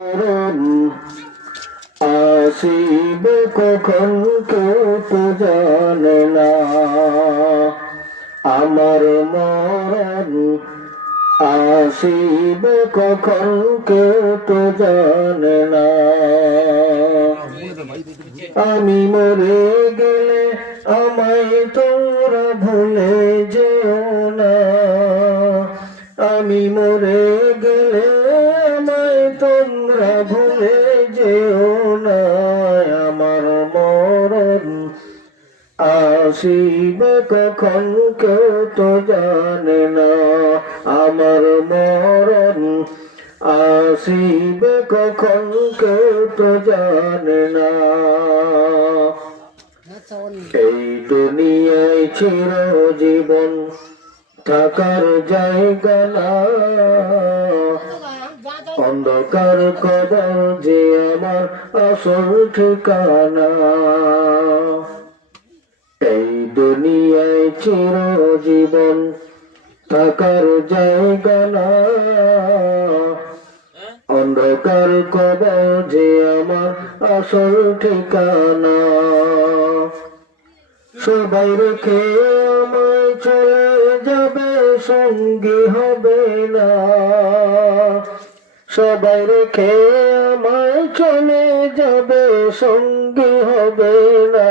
মরণ আসিবে কখন কেউ তো জানে না। আমার মরণ আসিবে কখন কেউ তো জানে না। আমি মরে গেলে আমায় তোমরা ভুলে যেও না। আমি মরে গেলে আমায় তোমরা ভুলে যেও না। আমার মরণ আসিবে কখন কেউ তো জানে না। আমার মরণ আসিবে কখন কেউ তো জানে না। এই দুনিয়ায় চিরজীবন থাকার জায়গা না। অন্ধকার কবর যে আমার আসল ঠিকানা। এই দুনিয়ায় চিরজীবন থাকার জায়গা না। অন্ধকার কবর যে আমার আসল ঠিকানা। সবাই রেখে আমায় চলে যাবে, সঙ্গী হবে না। সবাই রেখে আমায় চলে যাবে, সঙ্গী হবে না।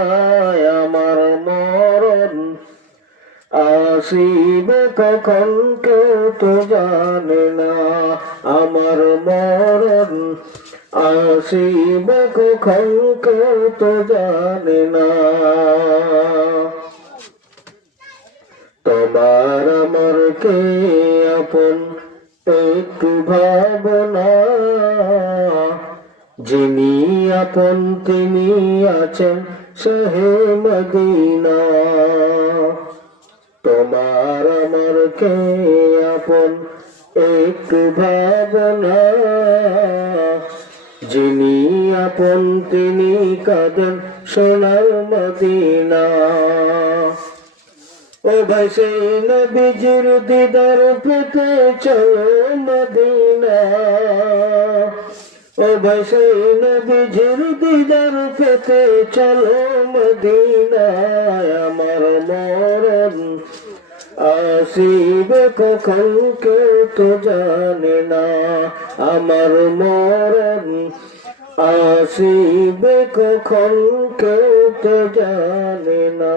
আমার মরণ আসিবে কখন কেউ তো জানে না। আমার মরণ আসিবে কখন কেউ তো জানে না। তোমার আমার কে আপন একটু ভাবনা। যিনি আপন তিনি আছেন শাহে মদিনা। তোমার আমার কে আপন একটু ভাবনা। যিনি আপন তিনি কাঁদেন সোনার মদিনা। ও ভাই সেই নবীজির দিদার পেতে চলো মদিনা। ও ভাই সেই নবীজির দিদার পেতে চলো মদিনা। আমার মরণ আসিবে কখন কেউ তো জানে না। আমার মরণ আসিবে কখন কেউ তো জানে না।